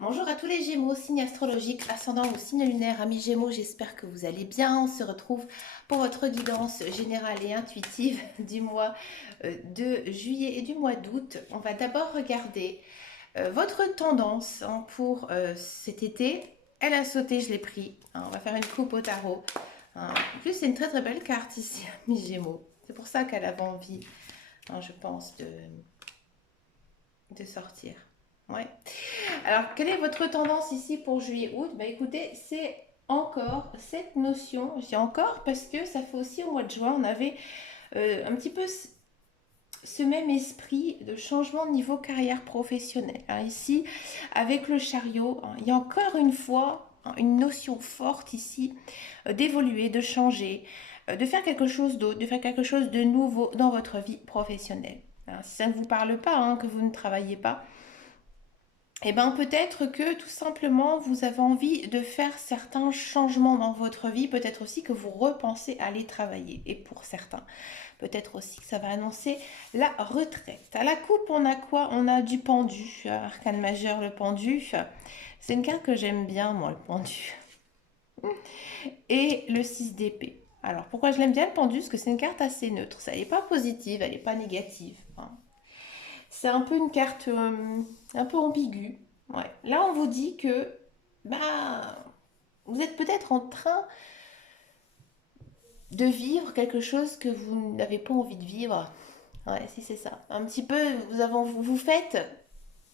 Bonjour à tous les Gémeaux, signe astrologique, ascendant ou signe lunaire, amis Gémeaux, j'espère que vous allez bien. On se retrouve pour votre guidance générale et intuitive du mois de juillet et du mois d'août. On va d'abord regarder votre tendance pour cet été. Elle a sauté, je l'ai pris. On va faire une coupe au tarot. En plus, c'est une très très belle carte ici, amis Gémeaux. C'est pour ça qu'elle avait envie, je pense, de sortir. Ouais. Alors, quelle est votre tendance ici pour juillet-août? Bah écoutez, c'est encore cette notion, je dis encore parce que ça fait aussi au mois de juin, on avait un petit peu ce même esprit de changement de niveau carrière professionnelle. Hein, ici, avec le chariot, hein, il y a encore une fois une notion forte ici d'évoluer, de changer, de faire quelque chose d'autre, de faire quelque chose de nouveau dans votre vie professionnelle. Hein, si ça ne vous parle pas, hein, que vous ne travaillez pas, eh bien, peut-être que tout simplement, vous avez envie de faire certains changements dans votre vie. Peut-être aussi que vous repensez à aller travailler. Et pour certains, peut-être aussi que ça va annoncer la retraite. À la coupe, on a quoi? On a du pendu. Arcane majeur, le pendu. C'est une carte que j'aime bien, moi, le pendu. Et le 6 d'épée. Alors, pourquoi je l'aime bien, le pendu? Parce que c'est une carte assez neutre. Elle n'est pas positive, elle n'est pas négative. Hein. C'est un peu une carte un peu ambiguë. Ouais. Là, on vous dit que bah, vous êtes peut-être en train de vivre quelque chose que vous n'avez pas envie de vivre. Ouais, si c'est ça. Un petit peu, vous faites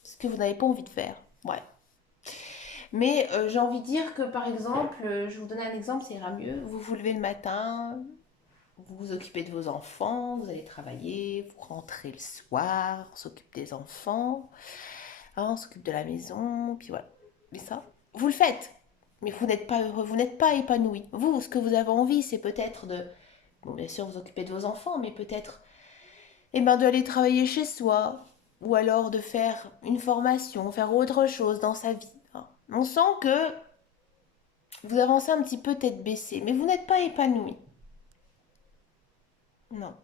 ce que vous n'avez pas envie de faire. Ouais. Mais j'ai envie de dire que par exemple, je vais vous donner un exemple, ça ira mieux. Vous vous levez le matin, vous vous occupez de vos enfants, vous allez travailler, vous rentrez le soir, on s'occupe des enfants. Hein, on s'occupe de la maison, puis voilà. Mais ça, vous le faites. Mais vous n'êtes pas heureux, vous n'êtes pas épanoui. Vous, ce que vous avez envie, c'est peut-être de, bon, bien sûr, vous occuper de vos enfants, mais peut-être, eh ben, d'aller travailler chez soi, ou alors de faire une formation, faire autre chose dans sa vie. Hein. On sent que vous avancez un petit peu tête baissée, mais vous n'êtes pas épanoui. Non.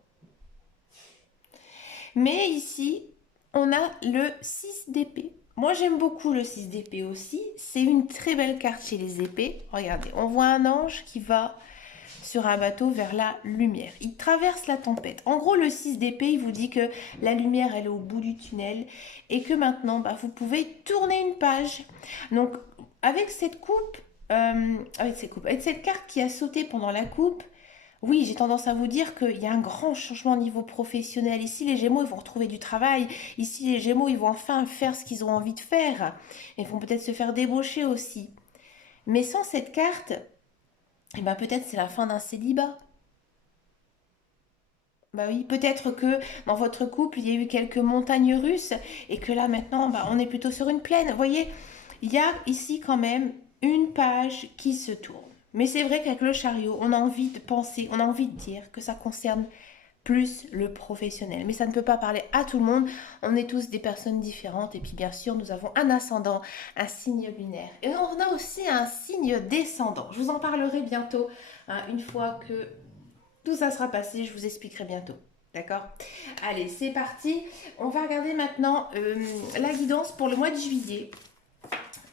Mais ici, on a le 6 d'épée. Moi, j'aime beaucoup le 6 d'épée aussi. C'est une très belle carte chez les épées. Regardez, on voit un ange qui va sur un bateau vers la lumière. Il traverse la tempête. En gros, le 6 d'épée, il vous dit que la lumière, elle est au bout du tunnel et que maintenant, bah, vous pouvez tourner une page. Donc, avec cette coupe, avec cette carte qui a sauté pendant la coupe, oui, j'ai tendance à vous dire qu'il y a un grand changement au niveau professionnel. Ici, les Gémeaux, ils vont retrouver du travail. Ici, les Gémeaux, ils vont enfin faire ce qu'ils ont envie de faire. Ils vont peut-être se faire débaucher aussi. Mais sans cette carte, eh ben peut-être c'est la fin d'un célibat. Bah oui, peut-être que dans votre couple, il y a eu quelques montagnes russes et que là maintenant, bah, on est plutôt sur une plaine. Vous voyez, il y a ici quand même une page qui se tourne. Mais c'est vrai qu'avec le chariot, on a envie de penser, on a envie de dire que ça concerne plus le professionnel. Mais ça ne peut pas parler à tout le monde. On est tous des personnes différentes. Et puis bien sûr, nous avons un ascendant, un signe lunaire. Et on a aussi un signe descendant. Je vous en parlerai bientôt, hein, une fois que tout ça sera passé. Je vous expliquerai bientôt. D'accord? Allez, c'est parti. On va regarder maintenant la guidance pour le mois de juillet.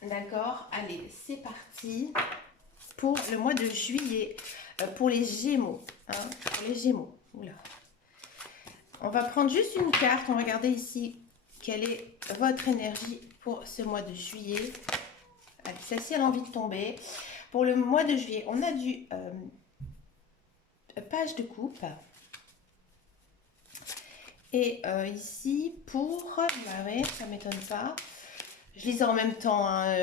D'accord? Allez, c'est parti pour le mois de juillet. Pour les Gémeaux. Hein, pour les Gémeaux. Oula. On va prendre juste une carte. On va regarder ici quelle est votre énergie pour ce mois de juillet. Allez, celle-ci, elle a envie de tomber. Pour le mois de juillet, on a du page de coupe. Et ici, pour... Bah ouais, ça ne m'étonne pas. Je lisais en même temps hein,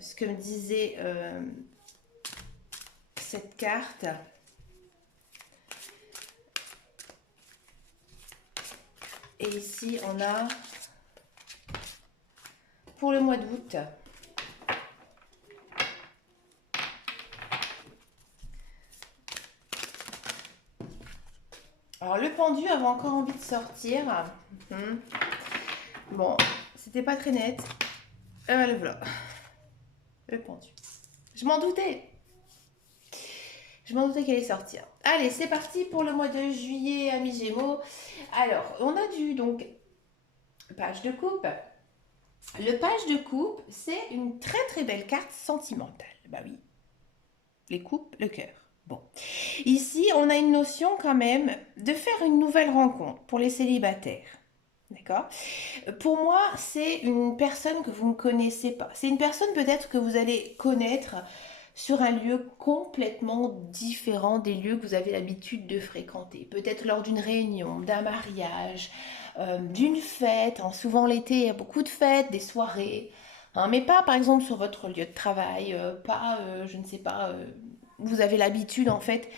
ce que me disait cette carte. Et ici, on a pour le mois d'août. Alors, le pendu avait encore envie de sortir. Bon, c'était pas très net. Le voilà. Le pendu. Je m'en doutais. Je m'en doutais qu'elle allait sortir. Allez, c'est parti pour le mois de juillet, amis Gémeaux. Alors, on a du, donc, page de coupe. Le page de coupe, c'est une très très belle carte sentimentale. Bah oui, les coupes, le cœur. Bon. Ici, on a une notion quand même de faire une nouvelle rencontre pour les célibataires. D'accord? Pour moi, c'est une personne que vous ne connaissez pas. C'est une personne peut-être que vous allez connaître sur un lieu complètement différent des lieux que vous avez l'habitude de fréquenter. Peut-être lors d'une réunion, d'un mariage, d'une fête. Hein. Souvent l'été, il y a beaucoup de fêtes, des soirées. Hein, mais pas par exemple sur votre lieu de travail, pas, je ne sais pas, vous avez l'habitude en fait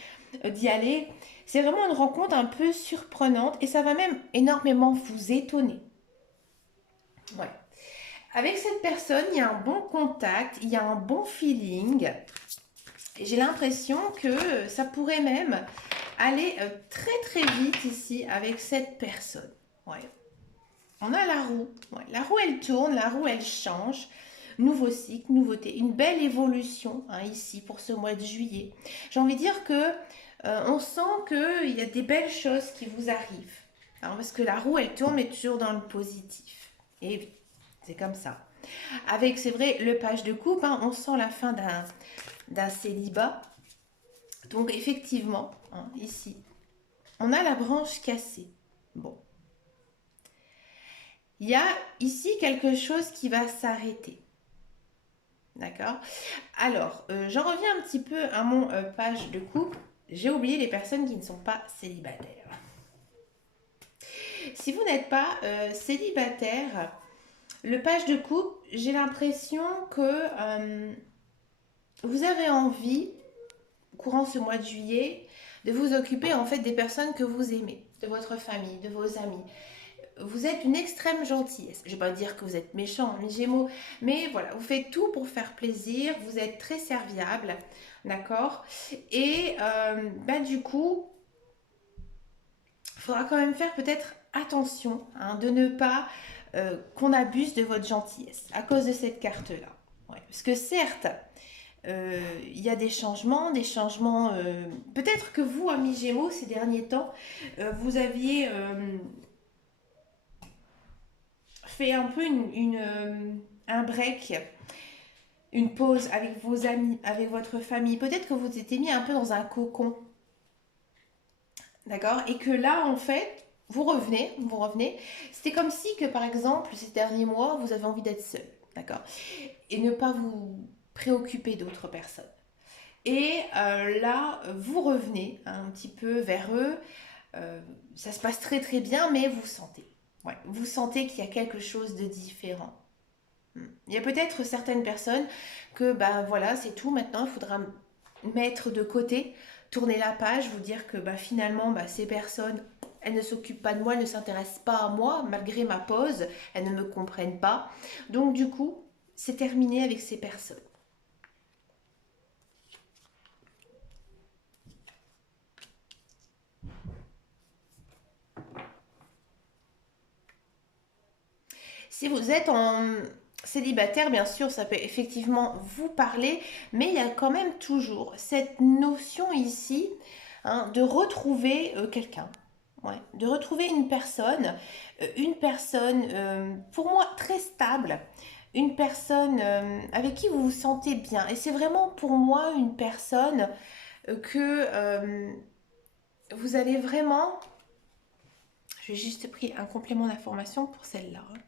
d'y aller. C'est vraiment une rencontre un peu surprenante et ça va même énormément vous étonner. Ouais. Avec cette personne, il y a un bon contact, il y a un bon feeling. Et j'ai l'impression que ça pourrait même aller très très vite ici avec cette personne. Ouais. On a la roue. Ouais. La roue elle tourne, la roue elle change. Nouveau cycle, nouveauté, une belle évolution hein, ici pour ce mois de juillet. J'ai envie de dire que on sent qu'il y a des belles choses qui vous arrivent. Alors, parce que la roue elle tourne mais toujours dans le positif. Et oui, c'est comme ça. Avec, c'est vrai, le page de coupe, hein, on sent la fin d'un célibat. Donc, effectivement, hein, ici, on a la branche cassée. Bon. Il y a ici quelque chose qui va s'arrêter. D'accord? Alors, j'en reviens un petit peu à mon page de coupe. J'ai oublié les personnes qui ne sont pas célibataires. Si vous n'êtes pas célibataire, le page de coupe, j'ai l'impression que vous avez envie, courant ce mois de juillet, de vous occuper en fait des personnes que vous aimez, de votre famille, de vos amis. Vous êtes une extrême gentillesse. Je ne vais pas dire que vous êtes méchant, mes Gémeaux, mais voilà, vous faites tout pour faire plaisir, vous êtes très serviable, d'accord? Et bah, du coup, il faudra quand même faire peut-être attention hein, de ne pas qu'on abuse de votre gentillesse à cause de cette carte-là. Ouais, parce que certes, il y a des changements. Peut-être que vous, amis Gémeaux, ces derniers temps, vous aviez fait un peu un break, une pause avec vos amis, avec votre famille. Peut-être que vous vous étiez mis un peu dans un cocon, d'accord? Et que là, en fait, vous revenez. C'était comme si que, par exemple, ces derniers mois, vous avez envie d'être seul, d'accord? Et ne pas vous préoccuper d'autres personnes. Et là, vous revenez hein, un petit peu vers eux. Ça se passe très très bien, mais vous sentez. Ouais, vous sentez qu'il y a quelque chose de différent. Il y a peut-être certaines personnes que, ben voilà, c'est tout. Maintenant, il faudra mettre de côté, tourner la page, vous dire que bah, finalement, bah, ces personnes, elles ne s'occupent pas de moi, elles ne s'intéressent pas à moi, malgré ma pause, elles ne me comprennent pas. Donc, du coup, c'est terminé avec ces personnes. Si vous êtes en célibataire, bien sûr, ça peut effectivement vous parler, mais il y a quand même toujours cette notion ici hein, de retrouver quelqu'un. Ouais, de retrouver une personne pour moi très stable, une personne avec qui vous vous sentez bien. Et c'est vraiment pour moi une personne que vous allez vraiment... J'ai juste pris un complément d'information pour celle-là. Hein.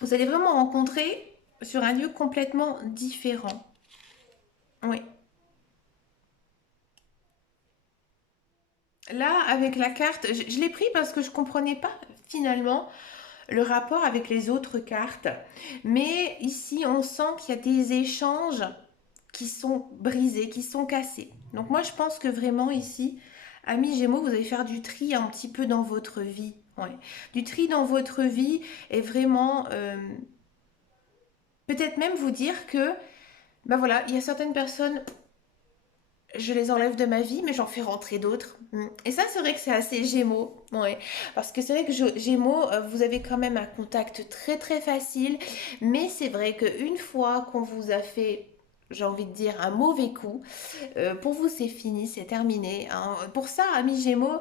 Vous allez vraiment rencontrer sur un lieu complètement différent. Oui. Là, avec la carte, je l'ai pris parce que je ne comprenais pas finalement le rapport avec les autres cartes. Mais ici, on sent qu'il y a des échanges qui sont brisés, qui sont cassés. Donc moi, je pense que vraiment ici, amis Gémeaux, vous allez faire du tri un petit peu dans votre vie. Ouais. Du tri dans votre vie et vraiment peut-être même vous dire que ben voilà, il y a certaines personnes, je les enlève de ma vie, mais j'en fais rentrer d'autres. Et ça, c'est vrai que c'est assez Gémeaux. Ouais. Parce que c'est vrai que Gémeaux, vous avez quand même un contact très très facile. Mais c'est vrai qu'une fois qu'on vous a fait j'ai envie de dire, un mauvais coup. Pour vous, c'est fini, c'est terminé, hein. Pour ça, amis Gémeaux,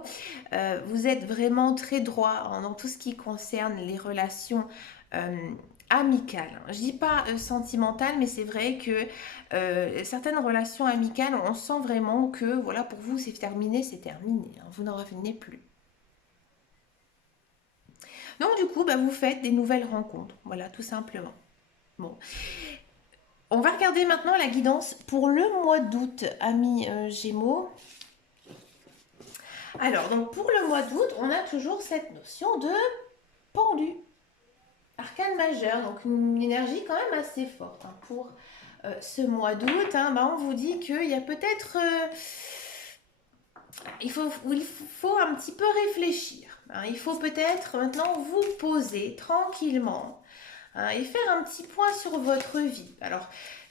vous êtes vraiment très droit, hein, dans tout ce qui concerne les relations euh, amicales. Je dis pas sentimentales, mais c'est vrai que certaines relations amicales, on sent vraiment que, voilà, pour vous, c'est terminé, hein, vous n'en revenez plus. Donc, du coup, bah, vous faites des nouvelles rencontres, voilà, tout simplement. Bon. On va regarder maintenant la guidance pour le mois d'août, amis Gémeaux. Alors, donc pour le mois d'août, on a toujours cette notion de pendu, arcane majeur, donc une énergie quand même assez forte, hein, pour ce mois d'août. Hein, bah, on vous dit qu'il y a peut-être... il faut un petit peu réfléchir, hein. Il faut peut-être maintenant vous poser tranquillement, hein, et faire un petit point sur votre vie. Alors,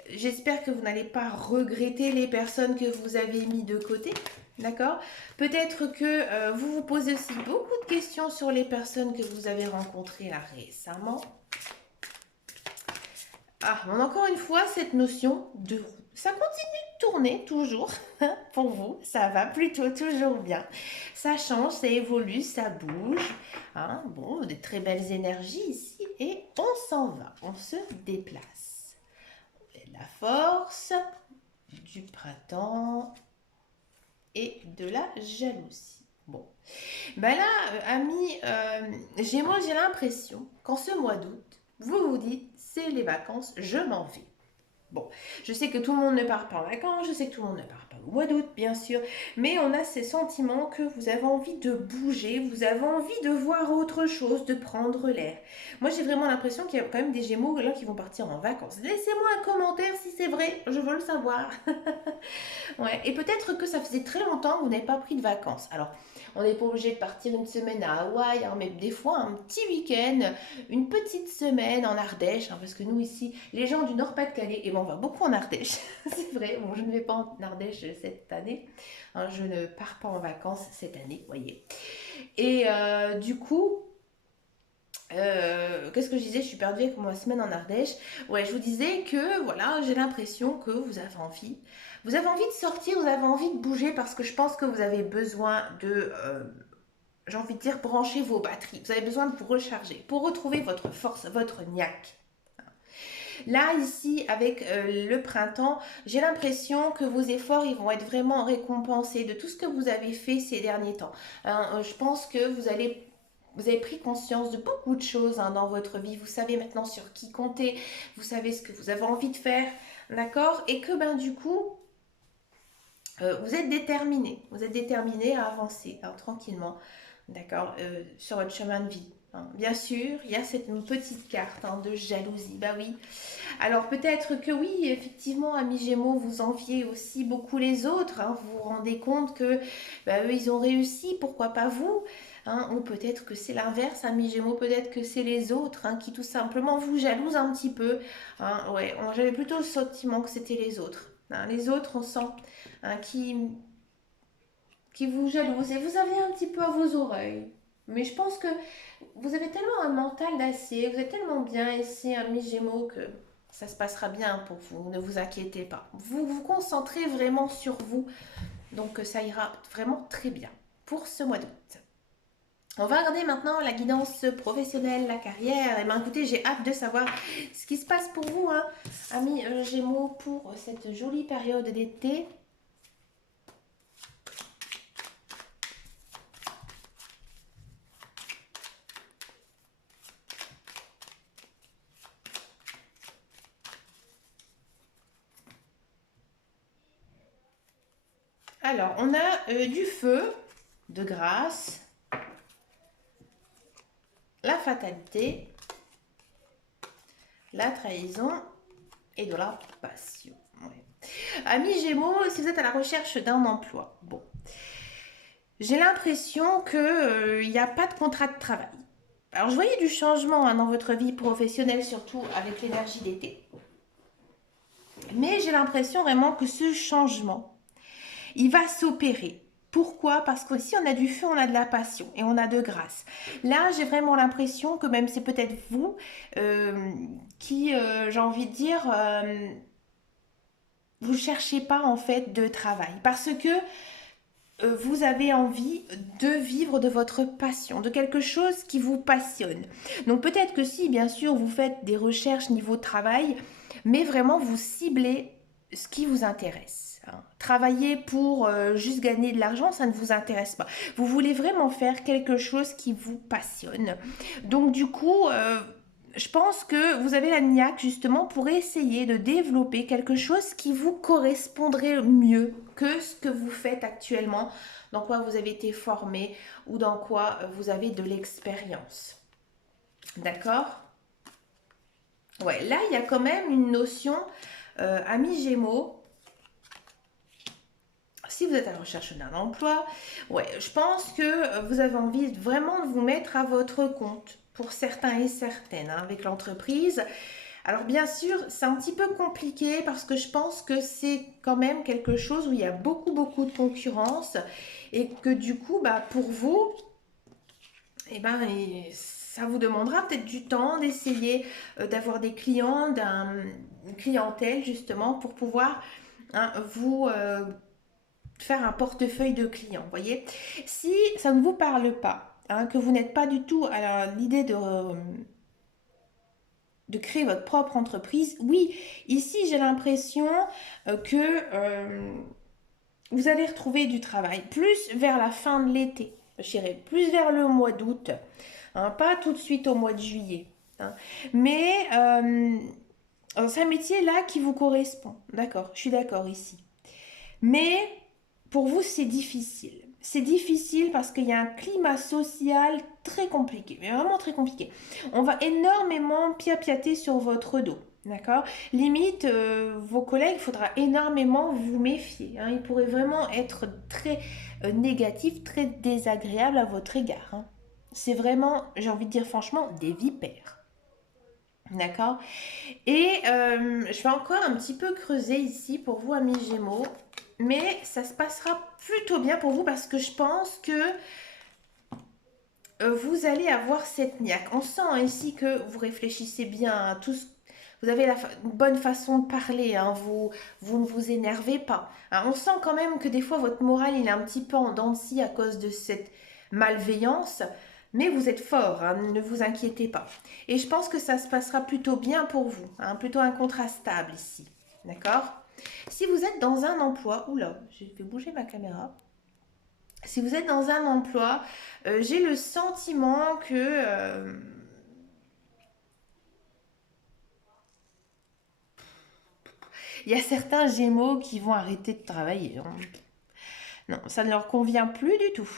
j'espère que vous n'allez pas regretter les personnes que vous avez mis de côté, d'accord? Peut-être que vous vous posez aussi beaucoup de questions sur les personnes que vous avez rencontrées là récemment. Ah, on a encore une fois cette notion de roue. Ça continue de tourner toujours, hein, pour vous, ça va plutôt toujours bien. Ça change, ça évolue, ça bouge, hein. Bon, des très belles énergies ici et on s'en va, on se déplace. De la force, du printemps et de la jalousie. Bon, ben là, amis Gémeaux, j'ai l'impression qu'en ce mois d'août, vous vous dites, c'est les vacances, je m'en vais. Bon, je sais que tout le monde ne part pas en vacances, je sais que tout le monde ne part pas au mois d'août, bien sûr, mais on a ces sentiments que vous avez envie de bouger, vous avez envie de voir autre chose, de prendre l'air. Moi, j'ai vraiment l'impression qu'il y a quand même des Gémeaux là qui vont partir en vacances. Laissez-moi un commentaire si c'est vrai, je veux le savoir. Ouais, et peut-être que ça faisait très longtemps que vous n'avez pas pris de vacances. Alors, on n'est pas obligé de partir une semaine à Hawaï, hein, mais des fois un petit week-end, une petite semaine en Ardèche, hein, parce que nous ici, les gens du Nord-Pas-de-Calais, et bon, on va beaucoup en Ardèche, c'est vrai. Bon, je ne vais pas en Ardèche cette année, hein, je ne pars pas en vacances cette année, voyez. Et du coup, qu'est-ce que je disais? Je suis perdue avec ma semaine en Ardèche. Ouais, je vous disais que voilà, j'ai l'impression que vous avez envie. Vous avez envie de sortir, vous avez envie de bouger parce que je pense que vous avez besoin de, j'ai envie de dire, brancher vos batteries. Vous avez besoin de vous recharger pour retrouver votre force, votre niaque. Là, ici, avec le printemps, j'ai l'impression que vos efforts, ils vont être vraiment récompensés de tout ce que vous avez fait ces derniers temps. Hein, je pense que vous avez pris conscience de beaucoup de choses, hein, dans votre vie. Vous savez maintenant sur qui compter. Vous savez ce que vous avez envie de faire. D'accord? Et que, ben, du coup, vous êtes déterminé. Vous êtes déterminé à avancer, hein, tranquillement. D'accord? Sur votre chemin de vie. Hein. Bien sûr, il y a cette petite carte, hein, de jalousie. Bah oui. Alors peut-être que oui, effectivement, amis Gémeaux, vous enviez aussi beaucoup les autres, hein. Vous vous rendez compte que bah, eux, ils ont réussi, pourquoi pas vous, hein. Ou peut-être que c'est l'inverse, amis Gémeaux, peut-être que c'est les autres, hein, qui tout simplement vous jalousent un petit peu, hein. Ouais, j'avais plutôt le sentiment que c'était les autres, hein. Les autres, on sent, hein, qui vous jalousent et vous avez un petit peu à vos oreilles. Mais je pense que vous avez tellement un mental d'acier, vous êtes tellement bien ici, amis Gémeaux, que ça se passera bien pour vous, ne vous inquiétez pas. Vous vous concentrez vraiment sur vous, donc ça ira vraiment très bien pour ce mois d'août. On va regarder maintenant la guidance professionnelle, la carrière. Et bien écoutez, j'ai hâte de savoir ce qui se passe pour vous, hein, amis Gémeaux, pour cette jolie période d'été. Alors, on a du feu, de grâce, la fatalité, la trahison et de la passion. Ouais. Amis Gémeaux, si vous êtes à la recherche d'un emploi, bon, j'ai l'impression qu'il n'y a pas de contrat de travail. Alors, je voyais du changement, hein, dans votre vie professionnelle, surtout avec l'énergie d'été. Mais j'ai l'impression vraiment que ce changement, il va s'opérer. Pourquoi? Parce que si on a du feu, on a de la passion et on a de grâce. Là, j'ai vraiment l'impression que même c'est peut-être vous qui, j'ai envie de dire, vous cherchez pas en fait de travail parce que vous avez envie de vivre de votre passion, de quelque chose qui vous passionne. Donc peut-être que si, bien sûr, vous faites des recherches niveau travail, mais vraiment vous ciblez ce qui vous intéresse. Hein. Travailler pour juste gagner de l'argent, ça ne vous intéresse pas. Vous voulez vraiment faire quelque chose qui vous passionne. Donc du coup, je pense que vous avez la niaque justement pour essayer de développer quelque chose qui vous correspondrait mieux que ce que vous faites actuellement, dans quoi vous avez été formé ou dans quoi vous avez de l'expérience. D'accord? Ouais, là, il y a quand même une notion, amis Gémeaux, si vous êtes à la recherche d'un emploi, ouais, je pense que vous avez envie vraiment de vous mettre à votre compte pour certains et certaines hein, avec l'entreprise. Alors bien sûr, c'est un petit peu compliqué parce que je pense que c'est quand même quelque chose où il y a beaucoup de concurrence et que du coup, bah, pour vous, eh ben, ça vous demandera peut-être du temps d'essayer d'avoir des clients, une clientèle justement pour pouvoir hein, vous faire un portefeuille de clients, vous voyez. Si ça ne vous parle pas, hein, que vous n'êtes pas du tout à l'idée de créer votre propre entreprise, oui, ici j'ai l'impression que vous allez retrouver du travail plus vers la fin de l'été, je dirais plus vers le mois d'août, hein, pas tout de suite au mois de juillet. Hein. Mais c'est un métier là qui vous correspond, d'accord, je suis d'accord ici. Mais pour vous, c'est difficile. C'est difficile parce qu'il y a un climat social très compliqué, mais vraiment très compliqué. On va énormément piapiater sur votre dos, d'accord. Limite, vos collègues, il faudra énormément vous méfier. Hein. Ils pourraient vraiment être très négatifs, très désagréables à votre égard. Hein. C'est vraiment, j'ai envie de dire franchement, des vipères. D'accord. Et je vais encore un petit peu creuser ici pour vous, amis Gémeaux. Mais ça se passera plutôt bien pour vous parce que je pense que vous allez avoir cette niaque. On sent ici que vous réfléchissez bien à tout ce vous avez une bonne façon de parler, hein, vous ne vous énervez pas. Hein. On sent quand même que des fois votre moral il est un petit peu en dents de scie à cause de cette malveillance, mais vous êtes fort, hein, ne vous inquiétez pas. Et je pense que ça se passera plutôt bien pour vous, hein, plutôt un contrat stable ici, d'accord? Si vous êtes dans un emploi, oula, je vais bouger ma caméra. Si vous êtes dans un emploi, j'ai le sentiment que il y a certains Gémeaux qui vont arrêter de travailler. Hein. Non, ça ne leur convient plus du tout.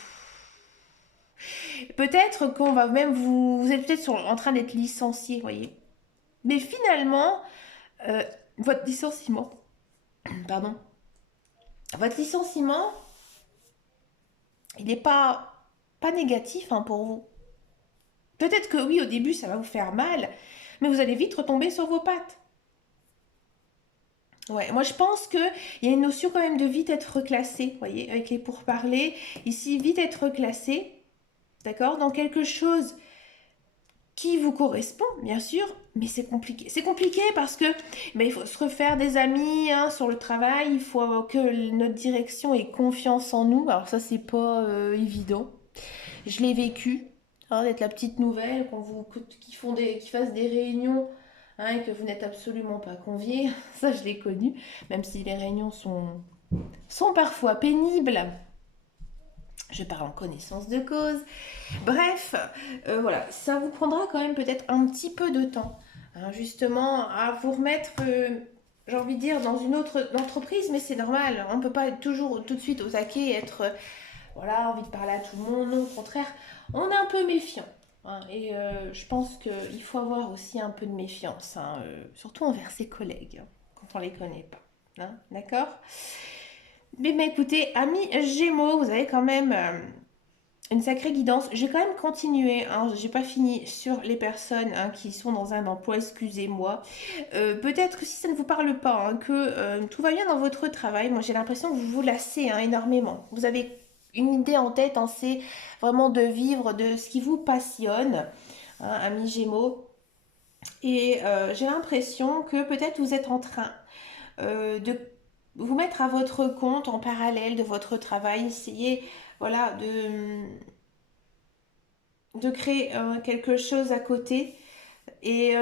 Peut-être qu'on va même vous êtes peut-être en train d'être licencié, voyez. Mais finalement, votre licenciement, pardon, votre licenciement, il n'est pas négatif hein, pour vous. Peut-être que oui, au début, ça va vous faire mal, mais vous allez vite retomber sur vos pattes. Ouais, moi je pense qu'il y a une notion quand même de vite être reclassé, vous voyez, avec les pourparlers. Ici, vite être reclassé, d'accord, dans quelque chose qui vous correspond, bien sûr, mais c'est compliqué. C'est compliqué parce que il faut se refaire des amis hein, sur le travail, il faut que notre direction ait confiance en nous. Alors ça, c'est pas évident. Je l'ai vécu, hein, d'être la petite nouvelle, qui fassent des réunions hein, et que vous n'êtes absolument pas conviés. Ça, je l'ai connu, même si les réunions sont parfois pénibles. Je parle en connaissance de cause. Bref, voilà, ça vous prendra quand même peut-être un petit peu de temps, hein, justement, à vous remettre, j'ai envie de dire, dans une autre entreprise, mais c'est normal, on ne peut pas être toujours tout de suite au taquet, être, voilà, envie de parler à tout le monde, non, au contraire, on est un peu méfiant. Hein, et je pense qu'il faut avoir aussi un peu de méfiance, hein, surtout envers ses collègues, hein, quand on ne les connaît pas. Hein, d'accord? Mais écoutez, amis Gémeaux, vous avez quand même une sacrée guidance. J'ai quand même continué, hein, j'ai pas fini sur les personnes hein, qui sont dans un emploi, excusez-moi. Peut-être que si ça ne vous parle pas, hein, que tout va bien dans votre travail, moi j'ai l'impression que vous vous lassez hein, énormément. Vous avez une idée en tête, hein, c'est vraiment de vivre de ce qui vous passionne, hein, amis Gémeaux. Et j'ai l'impression que peut-être vous êtes en train de vous mettre à votre compte en parallèle de votre travail. Essayez, voilà, de créer quelque chose à côté. Et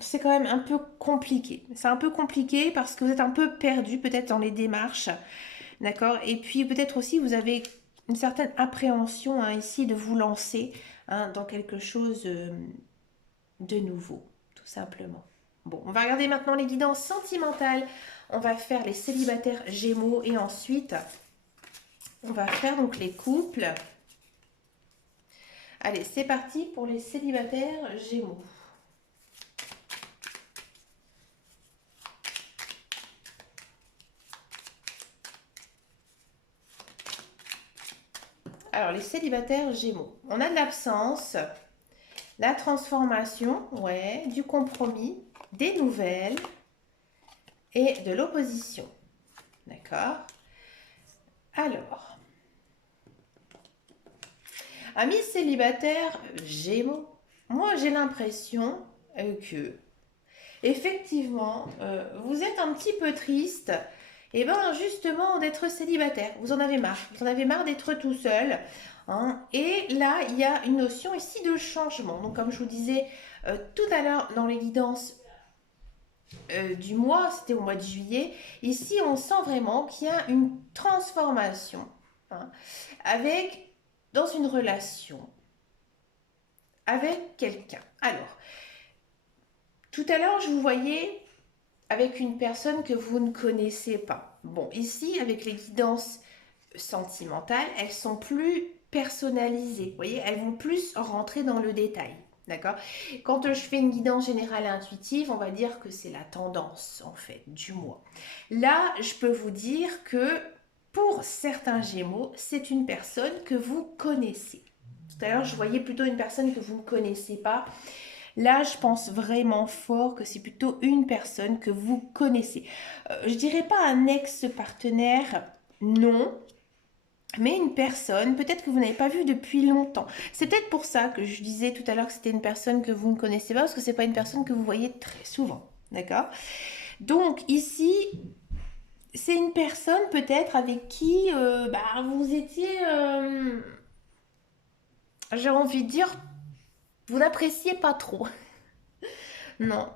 c'est quand même un peu compliqué. C'est un peu compliqué parce que vous êtes un peu perdu peut-être dans les démarches. D'accord? Et puis peut-être aussi vous avez une certaine appréhension hein, ici de vous lancer hein, dans quelque chose de nouveau, tout simplement. Bon, on va regarder maintenant les guidances sentimentales. On va faire les célibataires Gémeaux et ensuite on va faire donc les couples. Allez, c'est parti pour les célibataires Gémeaux. Alors, les célibataires Gémeaux. On a de l'absence, la transformation, ouais, du compromis, des nouvelles et de l'opposition. D'accord? Alors, amis célibataires Gémeaux, moi j'ai l'impression que, effectivement, vous êtes un petit peu triste. Et bien justement d'être célibataire, vous en avez marre d'être tout seul. Hein. Et là, il y a une notion ici de changement. Donc comme je vous disais tout à l'heure dans les guidances du mois, c'était au mois de juillet, ici on sent vraiment qu'il y a une transformation hein, dans une relation avec quelqu'un. Alors, tout à l'heure je vous voyais avec une personne que vous ne connaissez pas. Bon, ici, avec les guidances sentimentales, elles sont plus personnalisées. Vous voyez, elles vont plus rentrer dans le détail. D'accord? Quand je fais une guidance générale et intuitive, on va dire que c'est la tendance, en fait, du mois. Là, je peux vous dire que pour certains Gémeaux, c'est une personne que vous connaissez. Tout à l'heure, je voyais plutôt une personne que vous ne connaissez pas. Là, je pense vraiment fort que c'est plutôt une personne que vous connaissez. Je dirais pas un ex-partenaire, non, mais une personne, peut-être que vous n'avez pas vu depuis longtemps. C'est peut-être pour ça que je disais tout à l'heure que c'était une personne que vous ne connaissez pas, parce que c'est pas une personne que vous voyez très souvent, d'accord? Donc ici, c'est une personne peut-être avec qui vous étiez, j'ai envie de dire, vous n'appréciez pas trop. Non.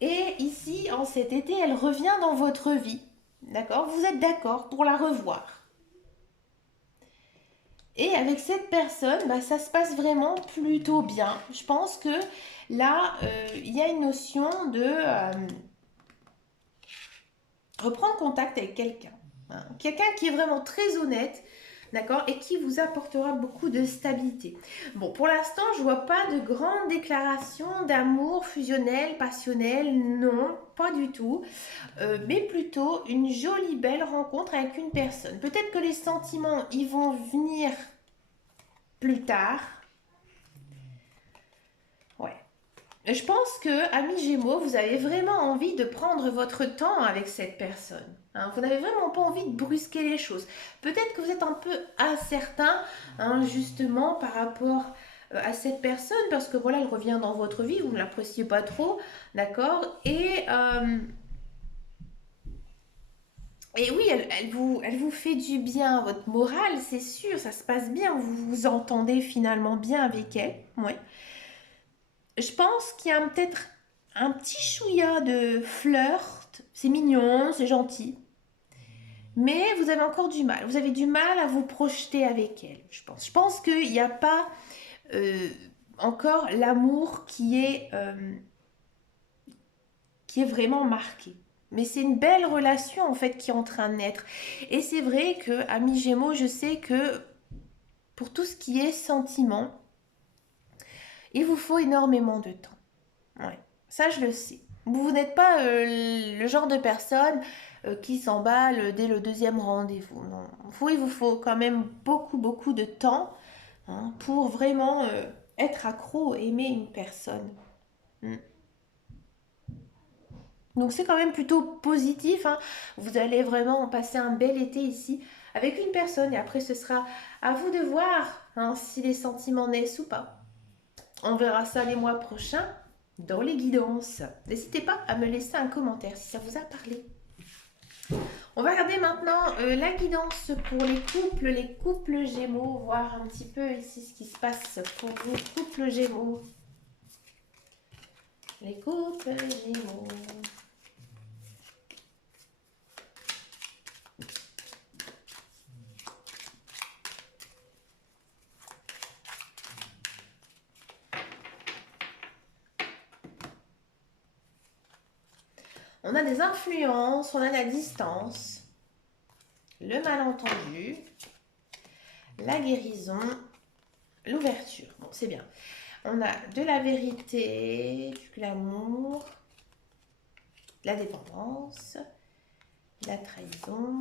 Et ici, en cet été, elle revient dans votre vie. D'accord? Vous êtes d'accord pour la revoir. Et avec cette personne, ça se passe vraiment plutôt bien. Je pense que là, il y a une notion de reprendre contact avec quelqu'un. Hein. Quelqu'un qui est vraiment très honnête, d'accord, et qui vous apportera beaucoup de stabilité. Bon, pour l'instant, je vois pas de grandes déclarations d'amour fusionnel, passionnel, non, pas du tout, mais plutôt une jolie, belle rencontre avec une personne. Peut-être que les sentiments, ils vont venir plus tard. Ouais. Je pense que, amis Gémeaux, vous avez vraiment envie de prendre votre temps avec cette personne. Hein. Vous n'avez vraiment pas envie de brusquer les choses. Peut-être que vous êtes un peu incertain, hein, justement, par rapport à cette personne, parce que voilà, elle revient dans votre vie, vous ne l'appréciez pas trop, d'accord? Et oui, elle vous fait du bien, votre morale, c'est sûr, ça se passe bien, vous vous entendez finalement bien avec elle, ouais. Je pense qu'il y a peut-être un petit chouïa de flirt. C'est mignon, c'est gentil. Mais vous avez encore du mal. Vous avez du mal à vous projeter avec elle, je pense. Je pense qu'il n'y a pas euh, encore l'amour qui est vraiment marqué. Mais c'est une belle relation en fait qui est en train de naître. Et c'est vrai que, ami Gémeaux, je sais que pour tout ce qui est sentiment, il vous faut énormément de temps. Ouais, ça je le sais. Vous n'êtes pas le genre de personne qui s'emballe dès le deuxième rendez-vous. Non. Il vous faut quand même beaucoup, beaucoup de temps hein, pour vraiment être accro, aimer une personne. Mm. Donc c'est quand même plutôt positif. Hein. Vous allez vraiment passer un bel été ici avec une personne et après ce sera à vous de voir hein, si les sentiments naissent ou pas. On verra ça les mois prochains dans les guidances. N'hésitez pas à me laisser un commentaire si ça vous a parlé. On va regarder maintenant la guidance pour les couples Gémeaux, voir un petit peu ici ce qui se passe pour les couples Gémeaux. Les couples Gémeaux. On a des influences, on a la distance, le malentendu, la guérison, l'ouverture. Bon, c'est bien. On a de la vérité, du glamour, la dépendance, la trahison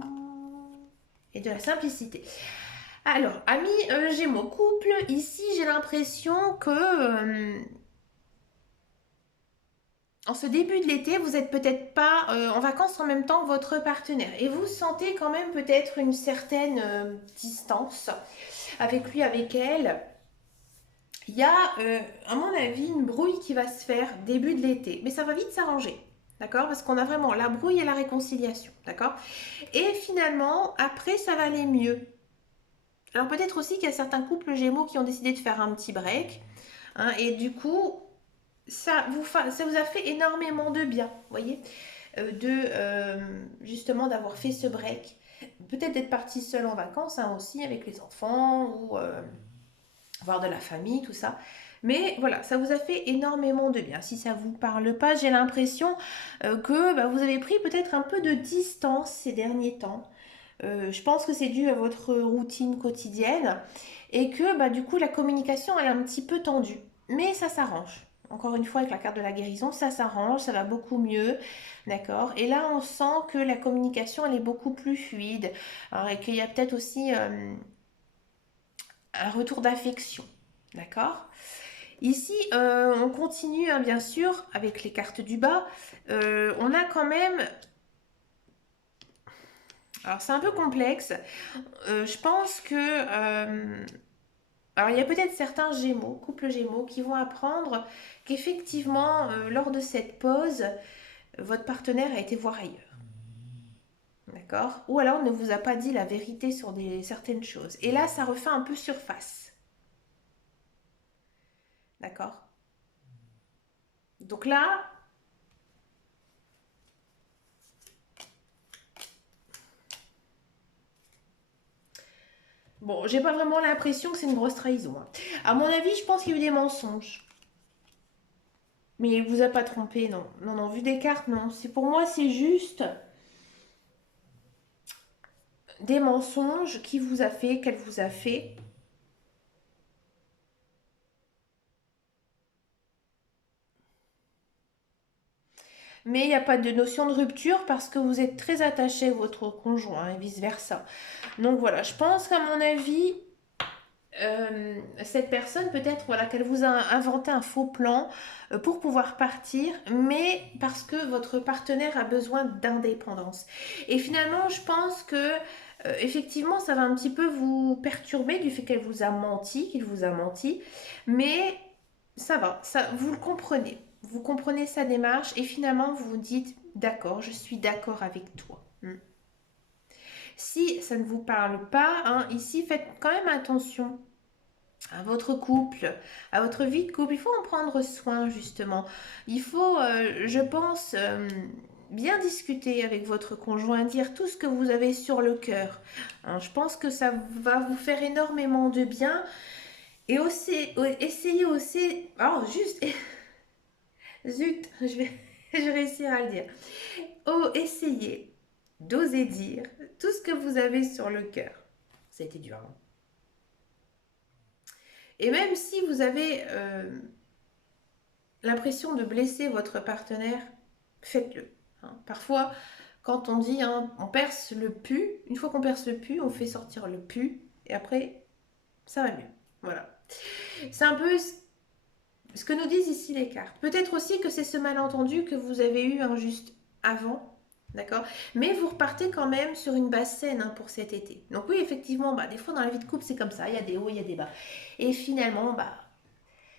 et de la simplicité. Alors, amis Gémeaux, couple, ici j'ai l'impression que en ce début de l'été, vous n'êtes peut-être pas en vacances en même temps que votre partenaire et vous sentez quand même peut-être une certaine distance avec lui, avec elle. Il y a, à mon avis, une brouille qui va se faire début de l'été, mais ça va vite s'arranger. D'accord? Parce qu'on a vraiment la brouille et la réconciliation. D'accord? Et finalement, après, ça va aller mieux. Alors peut-être aussi qu'il y a certains couples Gémeaux qui ont décidé de faire un petit break. Hein, et du coup, ça vous a fait énormément de bien, vous voyez, justement d'avoir fait ce break. Peut-être d'être parti seul en vacances hein, aussi avec les enfants ou voir de la famille, tout ça. Mais voilà, ça vous a fait énormément de bien. Si ça vous parle pas, j'ai l'impression que bah, vous avez pris peut-être un peu de distance ces derniers temps. Je pense que c'est dû à votre routine quotidienne et que bah, du coup la communication elle est un petit peu tendue. Mais ça s'arrange. Encore une fois avec la carte de la guérison, ça s'arrange, ça va beaucoup mieux, d'accord. Et là on sent que la communication elle est beaucoup plus fluide. Alors, et qu'il y a peut-être aussi un retour d'affection, d'accord. Ici, on continue, hein, bien sûr, avec les cartes du bas. On a quand même... Alors, c'est un peu complexe. Je pense que... alors, il y a peut-être certains Gémeaux, couples Gémeaux, qui vont apprendre qu'effectivement, lors de cette pause, votre partenaire a été voir ailleurs. D'accord? Ou alors ne vous a pas dit la vérité sur certaines choses. Et là, ça refait un peu surface. D'accord? Donc là, bon, j'ai pas vraiment l'impression que c'est une grosse trahison. Hein. À mon avis, je pense qu'il y a eu des mensonges. Mais il vous a pas trompé, non. Non, non, vu des cartes, non. C'est pour moi, c'est juste des mensonges qui vous a fait, qu'elle vous a fait. Mais il n'y a pas de notion de rupture parce que vous êtes très attaché à votre conjoint et vice-versa. Donc voilà, je pense qu'à mon avis, cette personne, peut-être voilà, qu'elle vous a inventé un faux plan pour pouvoir partir, mais parce que votre partenaire a besoin d'indépendance. Et finalement, je pense que effectivement, ça va un petit peu vous perturber du fait qu'elle vous a menti, qu'il vous a menti, mais ça va, ça, vous le comprenez. Vous comprenez sa démarche et finalement vous vous dites d'accord, je suis d'accord avec toi. Si ça ne vous parle pas, hein, ici faites quand même attention à votre couple, à votre vie de couple. Il faut en prendre soin justement. Il faut, je pense, bien discuter avec votre conjoint, dire tout ce que vous avez sur le cœur. Hein, je pense que ça va vous faire énormément de bien. Et aussi, essayez aussi, oh juste, zut, je vais réussir à le dire. Oh, essayez d'oser dire tout ce que vous avez sur le cœur. Ça a été dur, hein. Et même si vous avez l'impression de blesser votre partenaire, faites-le. Hein. Parfois, quand on dit hein, on perce le pu, une fois qu'on perce le pu, on fait sortir le pu et après, ça va mieux. Voilà. C'est un peu ce que nous disent ici les cartes. Peut-être aussi que c'est ce malentendu que vous avez eu hein, juste avant. D'accord. Mais vous repartez quand même sur une base saine hein, pour cet été. Donc oui, effectivement, bah, des fois dans la vie de couple, c'est comme ça. Il y a des hauts, il y a des bas. Et finalement, bah,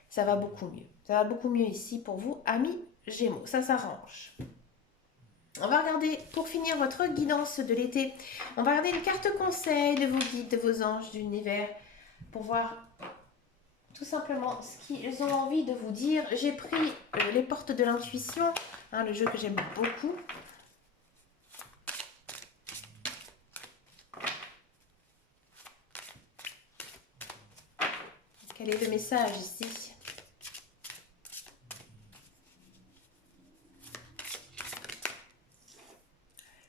ça va beaucoup mieux. Ça va beaucoup mieux ici pour vous, amis Gémeaux. Ça s'arrange. On va regarder, pour finir, votre guidance de l'été. On va regarder une carte conseil de vos guides, de vos anges, d'univers, pour voir tout simplement ce qu'ils ont envie de vous dire. J'ai pris les portes de l'intuition, hein, le jeu que j'aime beaucoup. Quel est le message ici?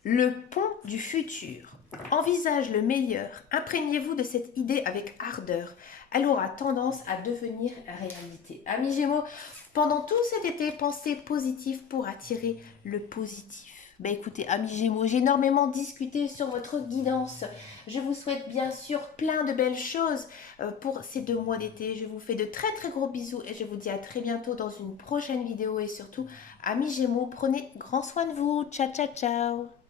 Le pont du futur. Envisage le meilleur. Imprégnez-vous de cette idée avec ardeur. Elle aura tendance à devenir réalité. Amis Gémeaux, pendant tout cet été, pensez positif pour attirer le positif. Ben écoutez, amis Gémeaux, j'ai énormément discuté sur votre guidance. Je vous souhaite bien sûr plein de belles choses pour ces 2 mois d'été. Je vous fais de très très gros bisous et je vous dis à très bientôt dans une prochaine vidéo. Et surtout, amis Gémeaux, prenez grand soin de vous. Ciao, ciao, ciao.